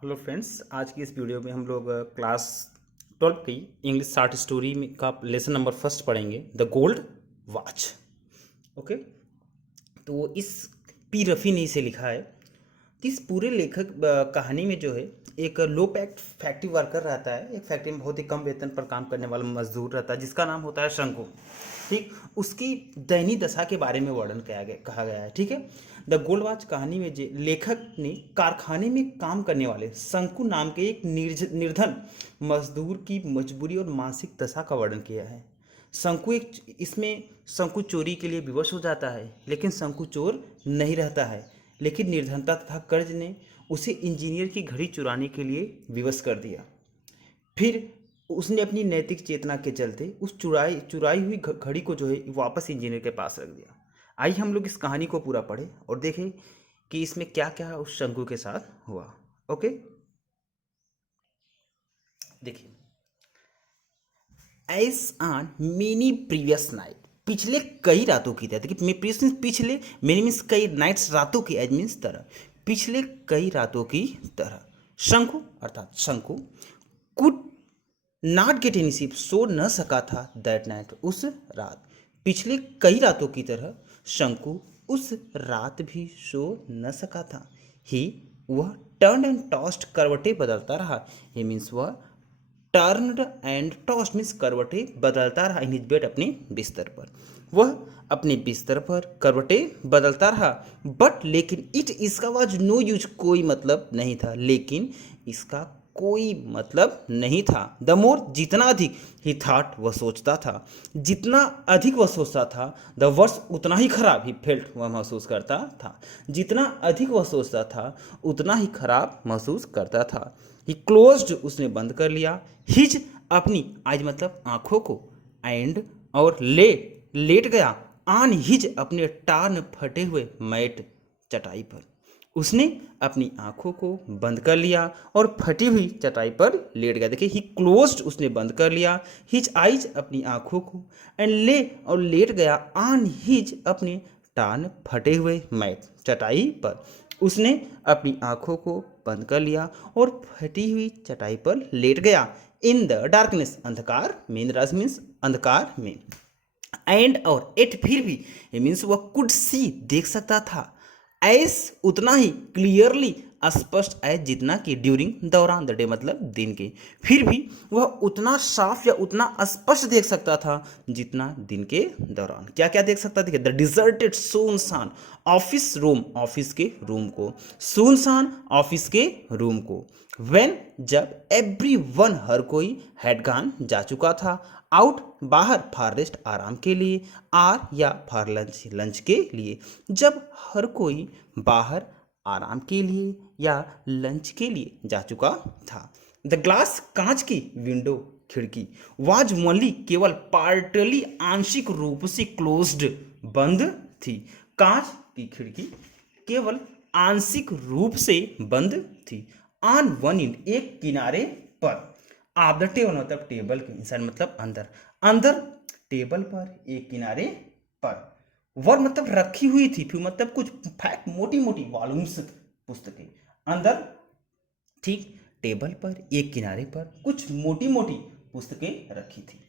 Hello friends, आज की इस वीडियो में हम लोग क्लास 12 की इंग्लिश शॉर्ट स्टोरी में का लेसन नंबर फर्स्ट पढ़ेंगे, द गोल्ड वॉच। ओके, तो इस पी रफ़ी ने इसे लिखा है। तो इस पूरे लेखक कहानी में जो है एक लो पैक्ड फैक्ट्री वर्कर रहता है। एक फैक्ट्री में बहुत ही कम वेतन पर काम करने वाला मजदूर रहता है जिसका नाम होता है शंकु। ठीक, उसकी दयनीय दशा के बारे में वर्णन कहा गया है। ठीक है, द गोल्ड वॉच कहानी में लेखक ने कारखाने में काम करने वाले शंकु नाम के एक निर्धन मजदूर की मजबूरी और मानसिक दशा का वर्णन किया है। शंकु चोरी के लिए विवश हो जाता है, लेकिन शंकु चोर नहीं रहता है। लेकिन निर्धनता तथा कर्ज ने उसे इंजीनियर की घड़ी चुराने के लिए विवश कर दिया। फिर उसने अपनी नैतिक चेतना के चलते उस चुराई चुराई हुई घड़ी को जो है वापस इंजीनियर के पास रख दिया। आइए हम लोग इस कहानी को पूरा पढ़ें और देखें कि इसमें क्या क्या उस शंकु के साथ हुआ। ओके, देखिए, as on many previous night, पिछले कई रातों की तरह। देखिए, प्रीवियस मीन्स पिछले, मेनी मीन्स कई, नाइट्स रातों की, एज मीन्स तरह, पिछले कई रातों की तरह शंकु अर्थात Shanku could not get any sleep, सो न सका था दैट नाइट, उस रात। पिछले कई रातों की तरह शंकु उस रात भी सो न सका था। ही वह टर्न एंड टॉस्ट, करवटें बदलता रहा। ही मीन्स वह टर्नड एंड टॉस्ट मीन्स करवटें बदलता रहा। इन हिज बेड, अपने बिस्तर पर। वह अपने बिस्तर पर करवटें बदलता रहा। बट लेकिन इट, इसका वाज नो यूज, कोई मतलब नहीं था। लेकिन इसका कोई मतलब नहीं था। द मोर, जितना अधिक, ही थॉट, वह सोचता था, जितना अधिक वह सोचता था, द वर्स, उतना ही खराब, ही फेल्ट, वह महसूस करता था। जितना अधिक वह सोचता था उतना ही खराब महसूस करता था। ही क्लोज्ड, उसने बंद कर लिया, हिज, अपनी, आज मतलब आंखों को, एंड, और लेट गया, ऑन हिज, अपने टार्न, फटे हुए मैट, चटाई पर। उसने अपनी आंखों को बंद कर लिया और फटी हुई चटाई पर लेट गया। देखिए, ही क्लोज्ड, उसने बंद कर लिया, हिज आइज, अपनी आंखों को, एंड और लेट गया, ऑन हिज, अपने टान, फटे हुए मैट, चटाई पर। उसने अपनी आंखों को बंद कर लिया और फटी हुई चटाई पर लेट गया। इन द डार्कनेस, अंधकार में, इंद्राज मीन्स अंधकार में। एंड, और एट, फिर भी, मीन्स वह कुड सी, देख सकता था, एस, उतना ही, क्लियरली, स्पष्ट, एज, जितना कि, ड्यूरिंग, दौरान, द डे मतलब दिन के। फिर भी वह उतना साफ या उतना स्पष्ट देख सकता था जितना दिन के दौरान। क्या क्या देख सकता था? द डिजर्टेड, सुनसान ऑफिस रूम, ऑफिस के रूम को, सुनसान ऑफिस के रूम को। वेन, जब, एवरी वन, हर कोई, हैड गॉन, जा चुका था, आउट, बाहर, फॉर रेस्ट, आराम के लिए, आर, या फॉर लंच, लंच के लिए। जब हर कोई बाहर आराम के लिए या लंच के लिए जा चुका था। द ग्लास, कांच की, विंडो, खिड़की, वाज ओनली, केवल, पार्टली, आंशिक रूप से, क्लोज्ड, बंद थी। कांच की खिड़की केवल आंशिक रूप से बंद थी। ऑन वन इंड, एक किनारे पर। ऑफ द टेबल मतलब टेबल के, इंसाइड मतलब अंदर, अंदर टेबल पर, एक किनारे पर। वर मतलब रखी हुई थी, फिर मतलब कुछ फैक्ट, मोटी मोटी वॉल्यूम्स, पुस्तकें अंदर। ठीक, टेबल पर, एक किनारे पर कुछ मोटी मोटी पुस्तकें रखी थी।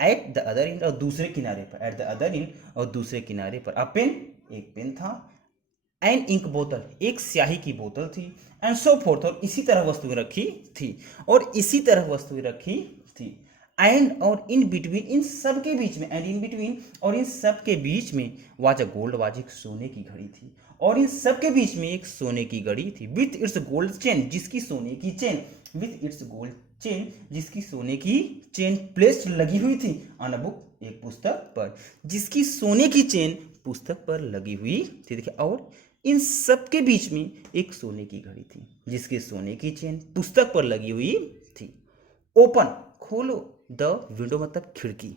एट द अदर एंड, और दूसरे किनारे पर, एट द अदर एंड, और दूसरे किनारे पर, अ पेन, एक पेन था, एन इंक, बोतल, एक स्याही की बोतल थी, एंड सो फोर्थ, और इसी तरह वस्तुएं रखी थी, और इसी तरह वस्तुएं रखी थी। एंड, और इन बिटवीन, इन सब के बीच में, एंड इन बिटवीन, और इन सब के बीच में, वाज अ गोल्ड, वाज, एक सोने की घड़ी थी, और इन सब के बीच में एक सोने की घड़ी थी। विथ इट्स गोल्ड चेन, जिसकी सोने की chain, with its gold chain, जिसकी सोने की चेन, प्लेस्ड, लगी हुई थी, ऑन अ बुक, एक पुस्तक पर, जिसकी सोने की चेन पुस्तक पर लगी हुई थी। देखिए, और इन सब के बीच में एक सोने की घड़ी थी जिसके सोने की चेन पुस्तक पर लगी हुई थी। ओपन, खोलो, द विंडो मतलब खिड़की,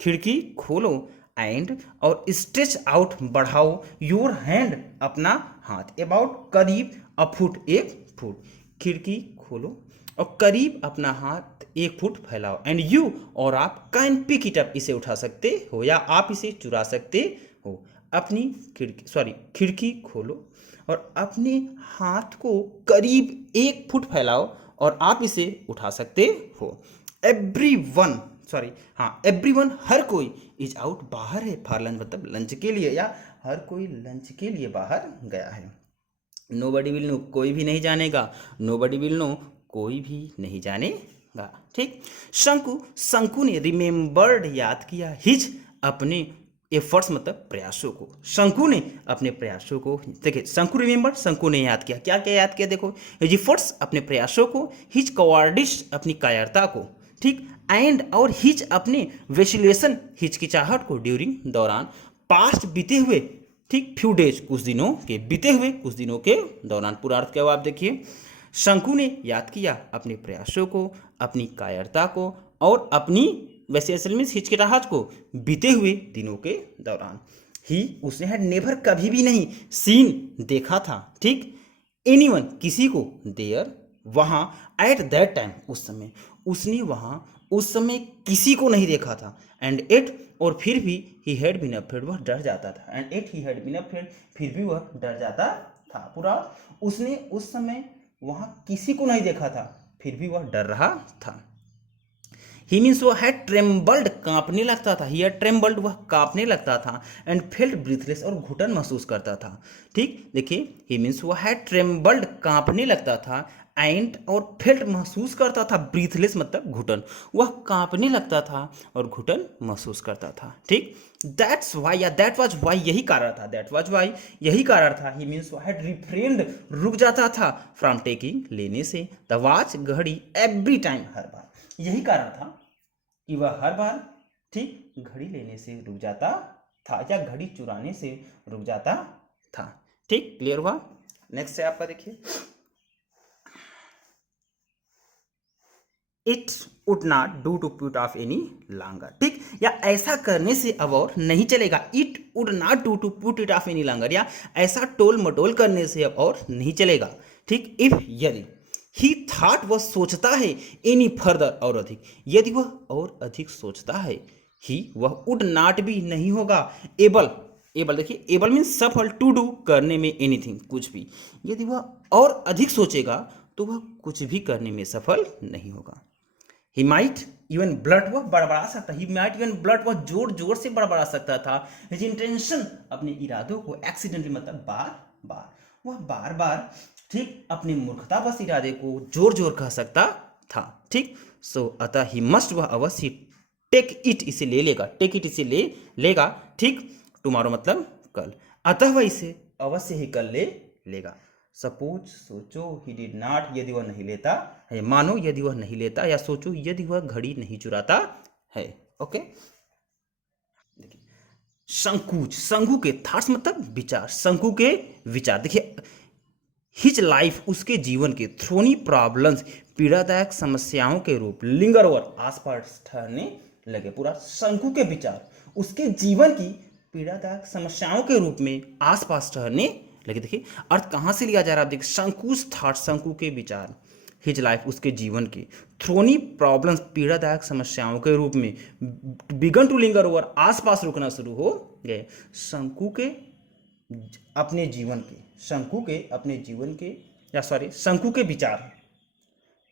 खिड़की खोलो, एंड, और स्ट्रेच आउट, बढ़ाओ, योर हैंड, अपना हाथ, अबाउट, करीब, अ फुट, एक फुट, खिड़की खोलो और करीब अपना हाथ 1 फुट फैलाओ, एंड यू, और आप, कैन पिक इट अप, इसे उठा सकते हो या आप इसे चुरा सकते हो। अपनी खिड़की, खिड़की खोलो और अपने हाथ को करीब 1 फुट फैलाओ और आप इसे उठा सकते हो। एवरीवन, सॉरी हाँ, एवरीवन हर कोई इज आउट बाहर है फॉर लंच, मतलब लंच के लिए, या हर कोई लंच के लिए बाहर गया है। नोबडी विल नो, कोई भी नहीं जानेगा। नोबडी विल नो, कोई भी नहीं जानेगा। ठीक। शंकु, शंकु ने रिमेम्बर्ड, याद किया, हिज, अपने एफर्ट्स मतलब प्रयासों को। शंकु ने अपने प्रयासों को, देखिए शंकु रिमेम्बर, शंकु ने याद किया, क्या क्या याद किया देखो, हिज एफर्ट्स अपने प्रयासों को, हिज कवार्डिश अपनी कायरता को, ठीक, एंड और हिज अपने वेसिलेशन हिचकिचाहट को, ड्यूरिंग दौरान, पास्ट बीते हुए, ठीक, फ्यू डेज कुछ दिनों के, बीते हुए कुछ दिनों के दौरान। पूरा अर्थ क्या हुआ आप देखिए, शंकु ने याद किया अपने प्रयासों को, अपनी कायरता को और अपनी वैसे में हिचकिचाहट को बीते हुए दिनों के दौरान। ही, उसने है नेवर, कभी भी नहीं, सीन देखा था, ठीक, एनीवन किसी को, देयर वहाँ, एट दैट टाइम उस समय, उसने वहाँ उस समय किसी को नहीं देखा था। एंड इट, और फिर भी, ही हैड बीन अफ्रेड, वह डर जाता था। And it, he had been afraid, फिर भी वह डर जाता था। पूरा, उसने उस समय वहाँ किसी को नहीं देखा था, फिर भी वह डर रहा था। ही मीन्स वह हैड ट्रेम्बल्ड, कांपने लगता था। ही हैड ट्रेम्बल्ड, वह कांपने लगता था। एंड फेल्ट ब्रीथलेस, और घुटन महसूस करता था। ठीक, देखिए, ही मीन्स वह हैड ट्रेम्बल्ड, कांपने लगता था, एंड और फेल्ट महसूस करता था, ब्रीथलेस मतलब घुटन, वह कांपने लगता था और घुटन महसूस करता था। ठीक, दैट्स वाई, या दैट वाज वाई, यही कारण था, दैट वाज वाई, यही कारण था। ही मीन्स वह हैड रिफ्रेन्ड, रुक जाता था, फ्रॉम टेकिंग, लेने से, द वॉच, घड़ी, एवरी टाइम, हर बार, यही कारण था कि वह हर बार, ठीक, घड़ी लेने से रुक जाता था या घड़ी चुराने से रुक जाता था। ठीक, क्लियर हुआ। नेक्स्ट है आपका, देखिए, it would not do to put off any longer. ठीक, या ऐसा करने से अब और नहीं चलेगा। It would not do to put it off any longer, या ऐसा टोल मटोल करने से अब और नहीं चलेगा। ठीक, इफ, यदि, ही थॉट, वह सोचता है, एनी फर्दर, और अधिक, यदि वह और अधिक सोचता है, ही, वह वुड नॉट भी, नहीं होगा, एबल, एबल देखिए, एबल मीन्स सफल, टू डू, करने में, एनीथिंग, कुछ भी, यदि वह और अधिक सोचेगा तो वह कुछ भी करने में सफल नहीं होगा। ही माइट इवन ब्लड, वह बड़बड़ा सकता, ही माइट इवन ब्लड, वह जोर जोर से बड़बड़ा सकता था। हिज इंटेंशन, अपने इरादों को, एक्सीडेंटली मतलब बार बार, वह बार बार, ठीक, अपने मूर्खता बस इरादे को जोर जोर कह सकता था। ठीक, सो अतः ही मस्ट, वह अवश्य, टेक इट, इसे ले लेगा, टेक इट, इसे ले लेगा। ठीक, टुमारो मतलब कल, अतः वह इसे अवश्य ही कल ले लेगा। सपोज, सोचो, ही डिड नॉट, यदि वह नहीं लेता है, मानो यदि वह नहीं लेता, या सोचो यदि वह घड़ी नहीं चुराता है। ओके, देखिए, संकुच, शंकु के थॉट्स मतलब विचार, शंकु के विचार, देखिए, हिज लाइफ, उसके जीवन के, थ्रोनी प्रॉब्लम्स, पीड़ादायक समस्याओं के रूप, लिंगर ओवर, आसपास ठहरने लगे। पूरा, शंकु के विचार उसके जीवन की पीड़ादायक समस्याओं के रूप में आसपास ठहरने लगे। देखिए, अर्थ कहाँ से लिया जा रहा है, देखिए, शंकुस थॉट, शंकु के विचार, हिज लाइफ, उसके जीवन के, थ्रोनी प्रॉब्लम्स, पीड़ादायक समस्याओं के रूप में, बिगन टू लिंगर ओवर, आसपास रुकना शुरू हो गए। शंकु के अपने जीवन के, शंकु के अपने जीवन के, या सॉरी, शंकु के विचार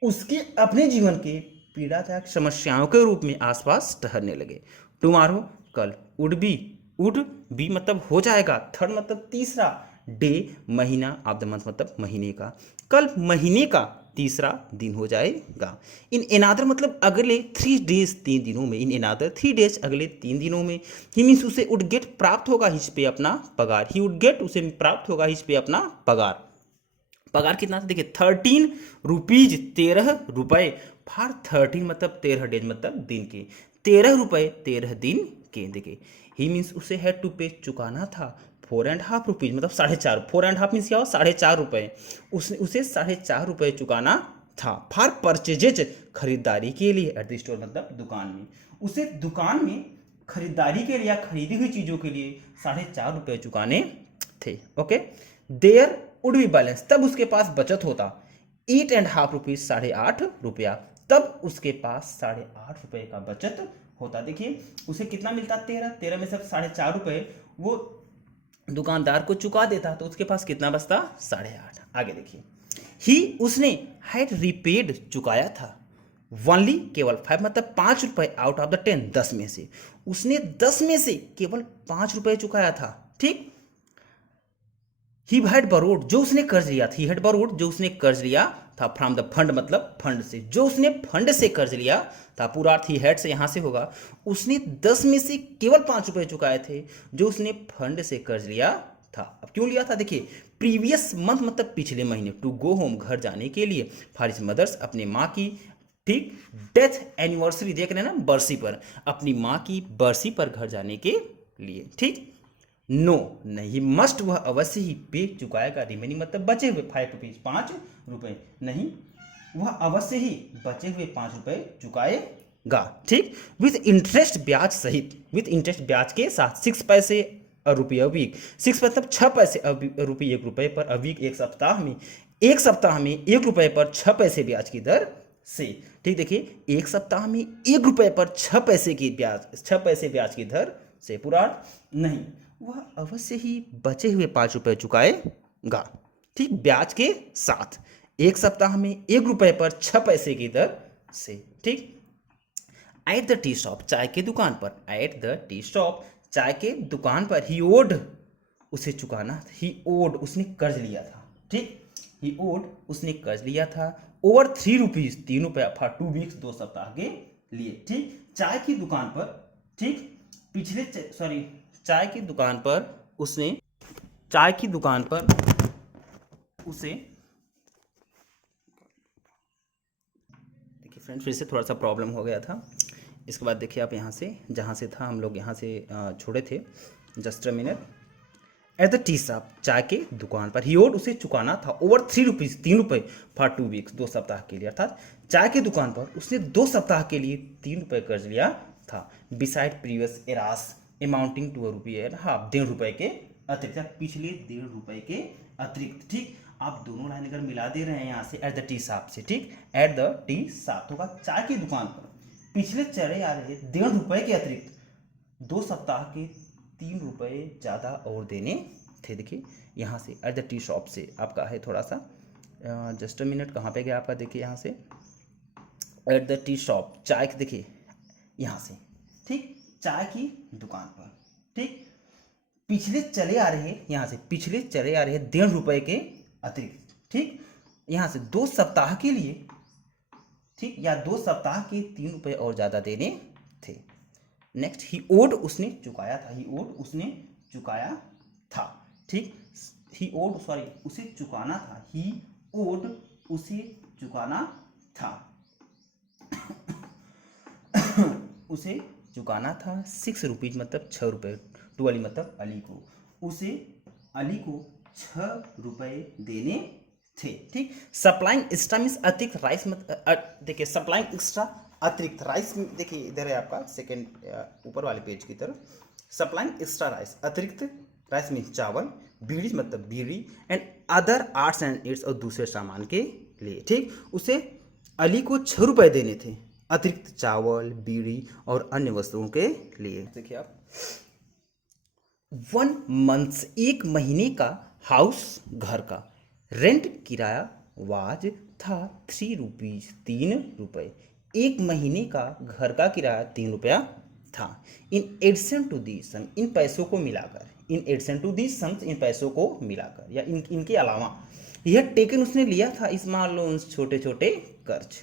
उसके अपने जीवन के पीड़ादायक समस्याओं के रूप में आसपास ठहरने लगे। टुमारो, कल, वुड बी मतलब हो जाएगा, थर्ड मतलब तीसरा, डे महीना, ऑफ द मंथ मतलब महीने का, कल महीने का तीसरा दिन हो जाएगा। इन एनादर मतलब अगले 3 डेज, 3 दिनों में, इन एनादर 3 डेज, अगले 3 दिनों में। ही मीन्स उसे वुड गेट, प्राप्त होगा हिज पे अपना पगार, ही वुड गेट, उसे प्राप्त होगा हिज पे अपना पगार। पगार कितना था देखिए, 13 रुपीज, 13 रुपए, फॉर 13 मतलब 13 डेज मतलब दिन के, 13 रुपए 13 दिन के। देखिए, ही मीन्स उसे हैड टू पे, चुकाना था, 4.5 रुपीज मतलब 4.5, 4.5 मीन्स क्या हो, 4.5 रुपए, उसे 4.5 रुपए चुकाना था। फॉर परचेजेज, खरीदारी के लिए, एट द स्टोर मतलब दुकान में, उसे दुकान में खरीदारी के लिए या खरीदी हुई चीज़ों के लिए 4.5 रुपए चुकाने थे। Okay, there would be balance, तब उसके पास बचत होता, 8.5 रुपीज, 8.5 रुपया, तब उसके पास 8.5 रुपए का बचत होता। देखिए, उसे कितना मिलता, 13 में से 4.5 रुपए वो दुकानदार को चुका देता तो उसके पास कितना बचता, 8.5। आगे देखिए, ही उसने हैड रिपेड चुकाया था वनली केवल 5, मतलब 5 रुपए आउट ऑफ द 10, 10 में से उसने 10 में से केवल 5 रुपए चुकाया था। ठीक, ही हैड बरोड, जो उसने कर्ज लिया था, ही हैड बरोड, जो उसने कर्ज लिया था, फ्रॉम द फंड, मतलब फंड से, जो उसने फंड से कर्ज लिया था, पूरा अर्थ ही हैड से यहां से होगा, उसने 10 में से केवल 5 रुपए चुकाए थे जो उसने फंड से कर्ज लिया था। अब क्यों लिया था, देखिए, प्रीवियस मंथ मतलब पिछले महीने, टू गो होम, घर जाने के लिए, फॉर हिज मदर्स, अपने माँ की, ठीक, डेथ एनिवर्सरी, देख रहे हैं ना, बरसी पर, अपनी माँ की बरसी पर घर जाने के लिए। ठीक, नो नहीं, मस्ट, वह अवश्य ही पे चुकाएगा, रिमेनिंग मतलब बचे हुए 5 रुपीज, 5 रुपए, नहीं, वह अवश्य ही बचे हुए 5 रुपए चुकाएगा। ठीक, विथ इंटरेस्ट, ब्याज सहित, विथ इंटरेस्ट, ब्याज के साथ, 6 पैसे रुपये वीक, 6 मतलब 6 पैसे रुपये 1 रुपये पर, वीक एक सप्ताह में, एक सप्ताह में 1 रुपये पर 6 पैसे ब्याज की दर से। ठीक, देखिए, एक सप्ताह में 1 रुपये पर 6 पैसे की ब्याज, 6 पैसे ब्याज की दर से, पूरा अर्थ, नहीं, वह अवश्य ही बचे हुए 5 रुपये चुकाएगा। ठीक, ब्याज के साथ, एक सप्ताह में 1 रुपये पर 6 पैसे की दर से। ठीक, एट द टी शॉप, चाय की दुकान पर, एट द टी शॉप, चाय के दुकान पर, ही ओड, उसे चुकाना, ही ओड, उसने कर्ज लिया था। ठीक, ही ओड, उसने कर्ज लिया था, ओवर 3 रुपीज, 3 रुपया, फॉर 2 वीक्स, 2 सप्ताह के लिए। ठीक, चाय की दुकान पर, ठीक, पिछले, सॉरी, चाय की दुकान पर उसने, चाय की दुकान पर उसे, देखिए फ्रेंड, फिर से थोड़ा सा प्रॉब्लम हो गया था। इसके बाद देखिए आप यहाँ से, जहाँ से था हम लोग, यहाँ से छोड़े थे, just a minute. At the tea shop, चाय के दुकान पर, ही ओड, उसे चुकाना था, ओवर 3 रुपीज, 3 रुपये, फॉर 2 वीक्स, 2 सप्ताह के लिए, अर्थात चाय की दुकान पर उसने 2 सप्ताह के लिए 3 रुपये कर्ज लिया था। Besides previous arrears amounting to ₹1.5, 1.5 रुपये के अतिरिक्त, पिछले 1.5 रुपये के अतिरिक्त। ठीक, आप दोनों लाइन अगर मिला दे रहे हैं यहाँ से, एट द टी शॉप से, ठीक, एट द टी शॉप होगा चाय की दुकान पर, पिछले चले आ रहे 1.5 रुपये के अतिरिक्त 2 सप्ताह के 3 रुपये ज़्यादा और देने थे। देखिए यहाँ से एट द टी शॉप से आपका है थोड़ा सा, जस्ट अ मिनट, कहाँ पे गया आपका, देखिए यहाँ से एट द टी शॉप, चाय, देखिए यहाँ से, ठीक, चाय की दुकान पर, ठीक, पिछले चले आ रहे, यहाँ से पिछले चले आ रहे 1.5 रुपये के अतिरिक्त। ठीक, यहाँ से 2 सप्ताह के लिए, ठीक, या 2 सप्ताह के 3 रुपये और ज़्यादा देने थे। नेक्स्ट, ही ओड, उसने चुकाया था, ही ओड, उसने चुकाया था। ठीक, ही ओड, सॉरी, उसे चुकाना था, ही ओड, उसे चुकाना था उसे चुकाना था 6 रुपीज, मतलब 6 रुपये, टू अली, मतलब अली को, उसे अली को 6 रुपये देने थे। ठीक, सप्लाइंग एक्स्ट्रा मीन्स अतिरिक्त, राइस देखिए, सप्लाइंग एक्स्ट्रा अतिरिक्त राइस, देखिए इधर है आपका सेकेंड ऊपर वाले पेज की तरफ, सप्लाइंग एक्स्ट्रा राइस, अतिरिक्त राइस मीन्स चावल, बीड़ी मतलब bidi, and other arts and its, और दूसरे सामान के लिए। ठीक, उसे अली को 6 रुपये देने थे, अतिरिक्त चावल, बीड़ी और अन्य वस्तुओं के लिए। देखिए आप, 1 मंथ्स, 1 महीने का हाउस, घर का रेंट, किराया, वाज था 3 रुपीज, 3 रुपये, 1 महीने का घर का किराया 3 रुपया था। इन एडिशन टू दी सम, इन पैसों को मिलाकर, इन एडिशन टू दी सम, इन पैसों को मिलाकर, या इनके अलावा, यह टेकन, उसने लिया था स्मॉल लोन्स, छोटे छोटे कर्ज,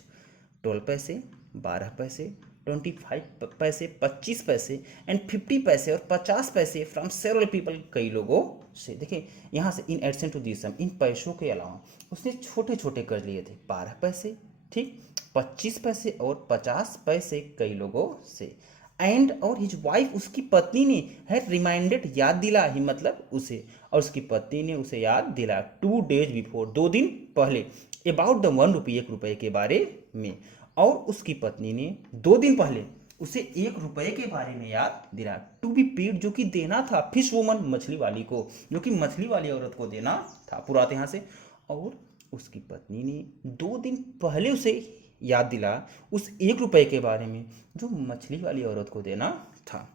12 पैसे, 12 पैसे, 25 पैसे, 25 पैसे, एंड 50 पैसे और 50 पैसे फ्रॉम सेवरल पीपल, कई लोगों से। देखिए यहाँ से, इन एडिशन टू दिस सम, इन पैसों के अलावा उसने छोटे छोटे कर्ज लिए थे, 12 पैसे, ठीक, 25 पैसे और 50 पैसे कई लोगों से। एंड, और हिज वाइफ, उसकी पत्नी ने, है रिमाइंडेड, याद दिला ही, मतलब उसे, और उसकी पत्नी ने उसे याद दिला 2 डेज बिफोर, 2 दिन पहले, अबाउट द 1 रुपी, 1 रुपये के बारे में, और उसकी पत्नी ने 2 दिन पहले उसे 1 रुपये के बारे में याद दिला, टू बी पेड, जो कि देना था, फिश वुमन, मछली वाली को, जो कि मछली वाली औरत को देना था, पूरा यहाँ से, और उसकी पत्नी ने 2 दिन पहले उसे याद दिला उस 1 रुपये के बारे में जो मछली वाली औरत को देना था।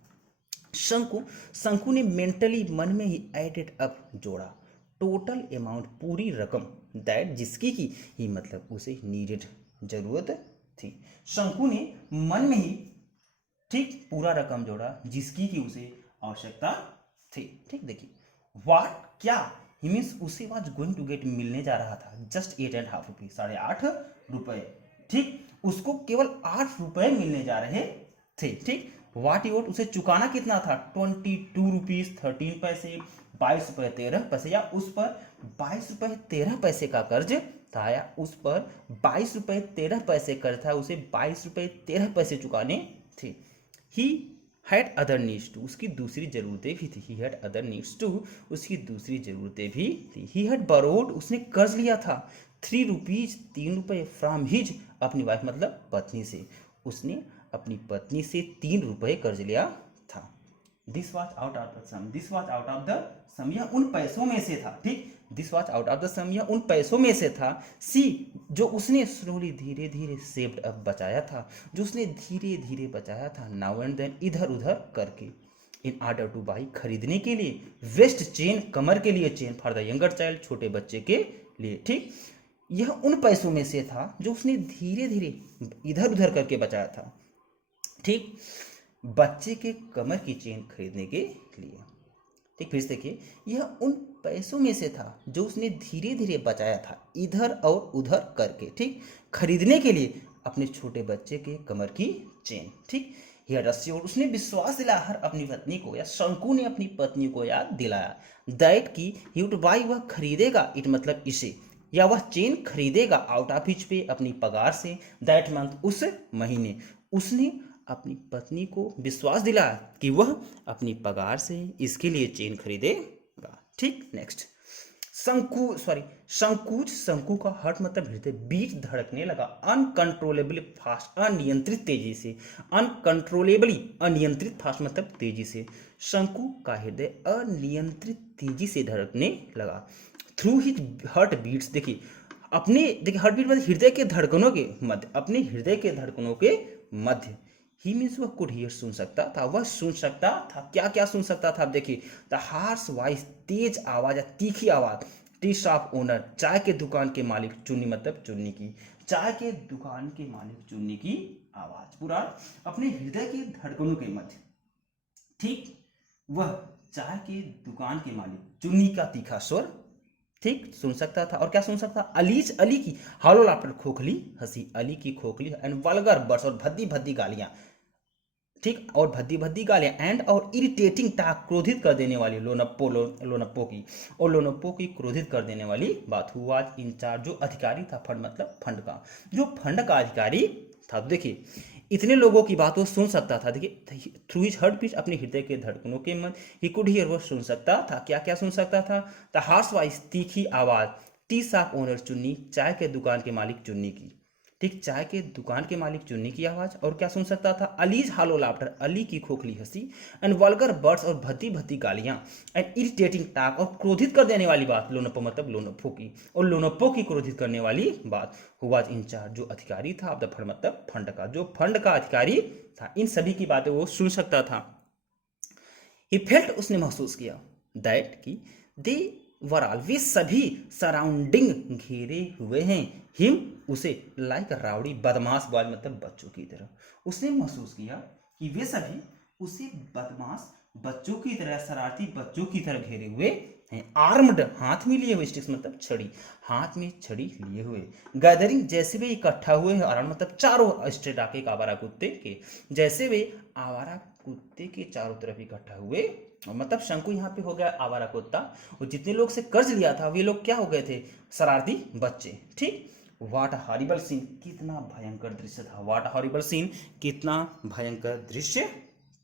शंकु शंकु ने मेंटली मन में ही एडेड अप जोड़ा टोटल अमाउंट पूरी रकम दैट जिसकी की ही मतलब उसे नीडेड जरूरत थी। शंकु ने मन में ही ठीक पूरा रकम जोड़ा जिसकी की उसे आवश्यकता थी। ठीक देखिए व्हाट क्या ही मीन्स उसे वाज गोइंग टू गेट मिलने जा रहा था जस्ट 8.5 रुपये 8.5 रुपये। ठीक उसको केवल 8 रुपये मिलने जा रहे थे। ठीक वाट योट उसे चुकाना कितना था 22 रुपीज 13 पैसे 22 रुपये 13 पैसे या उस पर 22 रुपये 13 पैसे का कर्ज था या उस पर 22 रुपये 13 पैसे कर्ज था उसे 22 रुपये 13 पैसे चुकाने थे। He had other needs too उसकी दूसरी जरूरतें भी थी। He had other needs too उसकी दूसरी जरूरतें भी थी। ही हैड बरोड उसने कर्ज लिया था 3 रुपीज 3 रुपये फ्रॉम हिज अपनी वाइफ मतलब पत्नी से। उसने अपनी पत्नी से 3 रुपये कर्ज लिया था। This was out of the sum this was out of the sum यह उन पैसों में से था। ठीक this was out of the sum यह उन पैसों में से था। सी जो उसने स्लोली धीरे धीरे सेव्ड अप बचाया था जो उसने धीरे धीरे बचाया था नाउ एंड देन इधर उधर करके इन ऑर्डर टू बाई खरीदने के लिए वेस्ट चेन कमर के लिए chain for the younger child छोटे बच्चे के लिए। ठीक यह उन पैसों में से था जो उसने धीरे धीरे इधर उधर करके बचाया था। ठीक बच्चे के कमर की चेन खरीदने के लिए। ठीक फिर से देखिए यह उन पैसों में से था जो उसने धीरे धीरे बचाया था इधर और उधर करके। ठीक खरीदने के लिए अपने छोटे बच्चे के कमर की चेन। ठीक यह रस्योर उसने विश्वास दिलाया हर अपनी पत्नी को या शंकु ने अपनी पत्नी को याद दिलाया दैट की ही वुड बाई वह खरीदेगा इट मतलब इसे या वह चेन खरीदेगा आउट ऑफ हिज पे अपनी पगार से दैट मंथ उस महीने। उसने अपनी पत्नी को विश्वास दिलाया कि वह अपनी पगार से इसके लिए चेन खरीदेगा। ठीक नेक्स्ट संकुच शंकु का हार्ट मतलब हृदय बीट धड़कने लगा अनकंट्रोलेबली फास्ट अनियंत्रित तेजी से। अनकंट्रोलेबली अनियंत्रित फास्ट मतलब तेजी से। शंकु का हृदय अनियंत्रित तेजी से धड़कने लगा थ्रू हिज हार्ट बीट्स। देखिए हार्ट बीट मतलब हृदय के धड़कनों के मध्य अपने हृदय के धड़कनों के मध्य। ही मीन्स वह कुड हियर सुन सकता था वह सुन सकता था क्या क्या सुन सकता था। अब देखिए द हार्श वॉइस तेज आवाज या तीखी आवाज टी शॉप ओनर चाय के दुकान के मालिक चुन्नी मतलब चुन्नी की चाय के दुकान के मालिक चुन्नी की आवाज पूरा अपने हृदय के धड़कनों के मध्य। ठीक वह चाय के दुकान के मालिक चुन्नी का तीखा स्वर ठीक सुन सकता था और क्या सुन सकता अली की हॉलो लाफ्टर खोखली हंसी अली की खोखली एंड वल्गर बर्ड्स और भद्दी भद्दी गालियां। ठीक और भद्दी भद्दी गालियां एंड और इरिटेटिंग टाक क्रोधित कर देने वाली लोनप्पो की क्रोधित कर देने वाली बात। हुआ इंचार्ज जो अधिकारी था फंड मतलब फंड का जो फंड का अधिकारी था। देखिए इतने लोगों की बात वो सुन सकता था। देखिए थ्रू हिज हार्ट बीट अपने हृदय के धड़कनों के मन ही कुड हियर वो सुन सकता था क्या क्या सुन सकता था द हार्श वॉइस तीखी आवाज टी शॉप ओनर चुन्नी चाय के दुकान के मालिक चुन्नी की। ठीक चाय के दुकान के मालिक चुन्नी की आवाज और क्या सुन सकता था अलीज हालो लाफ्टर अली की खोखली हंसी एंड वल्गर बर्ड्स और भद्दी भद्दी गालियां एंड इरिटेटिंग टाक और क्रोधित कर देने वाली बात लोनप्पो मतलब लोनप्पो की और लोनप्पो की क्रोधित करने वाली बात। हुआ इंचार्ज जो अधिकारी था ऑफ द फंड मतलब फंड का जो फंड का अधिकारी था इन सभी की बातें वो सुन सकता था। ही फेल्ट उसने महसूस किया दैट की दे वराल वे सभी सराउंडिंग घेरे हुए हैं हिम उसे लाइक रावड़ी बदमाश बॉय मतलब बच्चों की तरह। उसने महसूस किया कि वे सभी उसे बदमाश बच्चों की तरह शरारती बच्चों की तरह घेरे हुए हैं। आर्म्ड हाथ में लिए हुए स्टिक्स मतलब छड़ी हाथ में छड़ी लिए हुए। गैदरिंग जैसे वे इकट्ठा हुए हैं अराउंड मतलब चारों स्ट्रेट आके एक आवारा कुत्ते के जैसे वे आवारा कुत्ते के चारों तरफ इकट्ठा हुए मतलब शंकु यहाँ पे हो गया आवारा कुत्ता और जितने लोग से कर्ज लिया था वे लोग क्या हो गए थे शरारती बच्चे। ठीक व्हाट हॉरिबल सीन कितना भयंकर दृश्य था। व्हाट हॉरिबल सीन कितना भयंकर दृश्य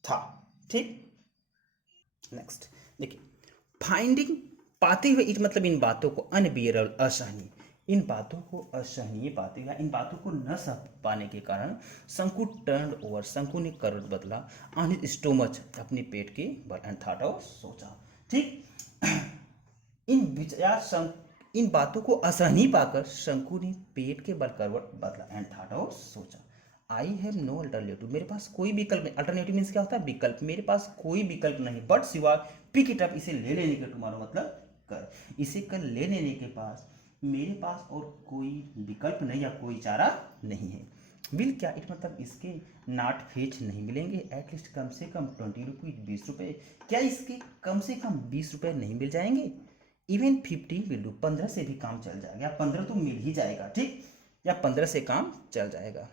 था। ठीक नेक्स्ट देखिए फाइंडिंग पाते हुए इट मतलब इन बातों को अनबियरेबल असहनीय इन बातों को असहनीय पाते या इन बातों को न सह पाने के कारण शंकु टर्न ओवर शंकु ने करवट बदला ऑन हिज स्टोमच अपने पेट के बल एंड थॉट ऑफ सोचा। ठीक इन बातों को असहनीय पाकर शंकु ने पेट के बल करवट बदला एंड थॉट ऑफ सोचा आई हैव नो अल्टरनेटिव, मेरे पास कोई विकल्प नहीं। अल्टरनेटिव मीन्स क्या होता है? विकल्प। मेरे पास कोई विकल्प नहीं, बट सिवा पिक इट अप, इसे ले लेने के, तुम्हारा मतलब कर, इसे कर ले लेने के पास मेरे पास और कोई विकल्प नहीं या कोई चारा नहीं है। विल क्या, इट मतलब इसके नॉट फेच नहीं मिलेंगे, एटलीस्ट कम से कम 20 रुपीज, 20 रुपये, क्या इसके कम से कम 20 रुपये नहीं मिल जाएंगे? इवन 15 विल डू, 15 से भी काम चल जाएगा, या 15 तो मिल ही जाएगा, ठीक, या 15 से काम चल जाएगा।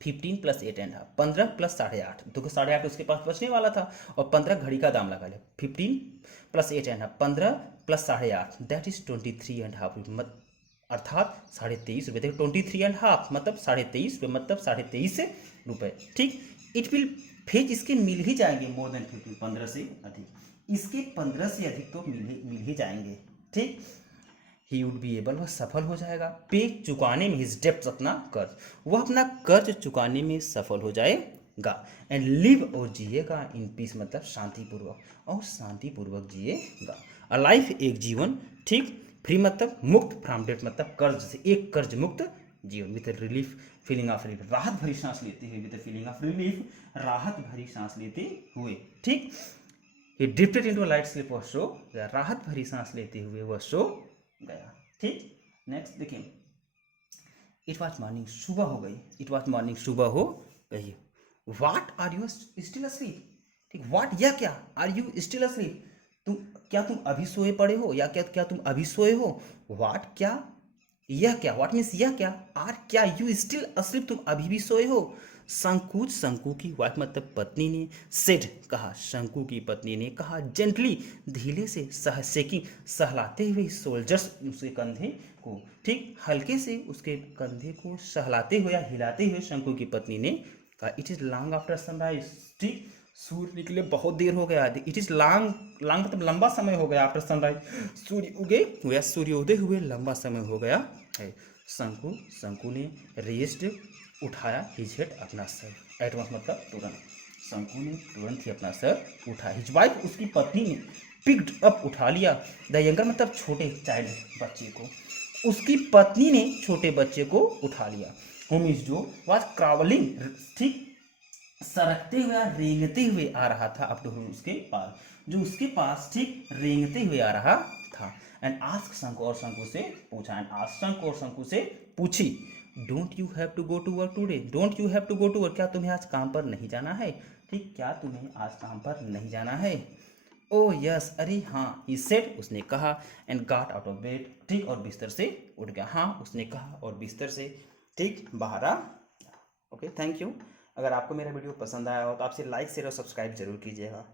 15 + 8.5, 15 + 8.5, तो 8.5 उसके पास बचने वाला था, और 15 घड़ी का दाम लगा ले। 15 + 8.5, 15 + 8.5, दैट इज 23.5, अर्थात 23.5 रुपये। देखो 23.5 मतलब 23.5 रुपये, मतलब 23.5 रुपये, ठीक। इट विल फेच, इसके मिल ही जाएंगे मोर देन 15, 15 से अधिक, इसके 15 से अधिक तो मिल ही जाएंगे, ठीक। ही वुड बी एबल, वह सफल हो जाएगा, पे चुकाने में, हिज डेप्ट, अपना कर्ज, वह अपना कर्ज चुकाने में सफल हो जाएगा। एंड लिव, और जिएगा, इन पीस मतलब शांतिपूर्वक, और शांतिपूर्वक जिएगा। अ लाइफ, एक जीवन, ठीक। फ्री मतलब मुक्त, फ्रॉम डेट मतलब कर्ज से, एक कर्ज मुक्त जीवन। With relief, feeling of relief, राहत भरी सांस लेते हुए, विद फीलिंग ऑफ रिलीफ, राहत भरी सांस लेते हुए, ठीक। ही ड्रिफ्टेड इनटू लाइट स्लीप, वह सो गया, राहत भरी सांस लेते हुए वह सो गया, ठीक। नेक्स्ट देखिए, इट वॉज मॉर्निंग, सुबह हो गई, इट वॉज मॉर्निंग, सुबह हो गई। What are you still asleep, ठीक, वाट या क्या, आर यू स्टिल अस्लीप, क्या तुम अभी सोए पड़े हो, या क्या तुम अभी सोए हो। वाट क्या, यह क्या, वाट मीन्स यह क्या, आर क्या, यू स्टिल अस्लीप, तुम अभी भी सोए हो। संकुच, शंकु की वाइफ मतलब पत्नी ने, सेड कहा, शंकु की पत्नी ने कहा, जेंटली धीरे से, सेकिंग सहलाते हुए, सोल्जर्स उसके कंधे को, ठीक, हल्के से उसके कंधे को सहलाते हुए या हिलाते हुए शंकु की पत्नी ने कहा, it is long after sunrise, ठीक, सूर्य निकले बहुत देर हो गया। इट इज लॉन्ग, लॉन्ग मतलब लंबा समय हो गया, आफ्टर सनराइज, सूर्य उगे हुए, सूर्योदय हुए लंबा समय हो गया है। शंकु ने रेस्ट, उठाया, हिज हेड, अपना सर, एट वंस मतलब तुरंत, शंकु ने तुरंत ही अपना सर उठाया। हिज वाइफ, उसकी पत्नी ने, पिक्ड अप, उठा लिया, द यंगर मतलब छोटे चाइल्ड, बच्चे को, उसकी पत्नी ने छोटे बच्चे को उठा लिया। होम इज जो वाज क्रावलिंग, ठीक, सरकते हुए, रेंगते हुए आ रहा था, अप टू उसके पास, जो उसके पास, ठीक, रेंगते हुए आ रहा था। एंड आस्क, शंकु, और शंकु से पूछा, एंड आस्क, शंकु, और शंकु से पूछी, don't you have to go to work today, don't you have to go to work, क्या तुम्हें आज काम पर नहीं जाना है, ठीक, क्या तुम्हें आज काम पर नहीं जाना है। ओ यस, अरे हाँ, ही सेड, उसने कहा, and got out of bed, ठीक, और बिस्तर से उठ गया, हाँ उसने कहा और बिस्तर से, ठीक, बाहर आ। Okay, thank you. अगर आपको मेरा वीडियो पसंद आया हो तो आपसे लाइक शेयर और सब्सक्राइब जरूर कीजिएगा।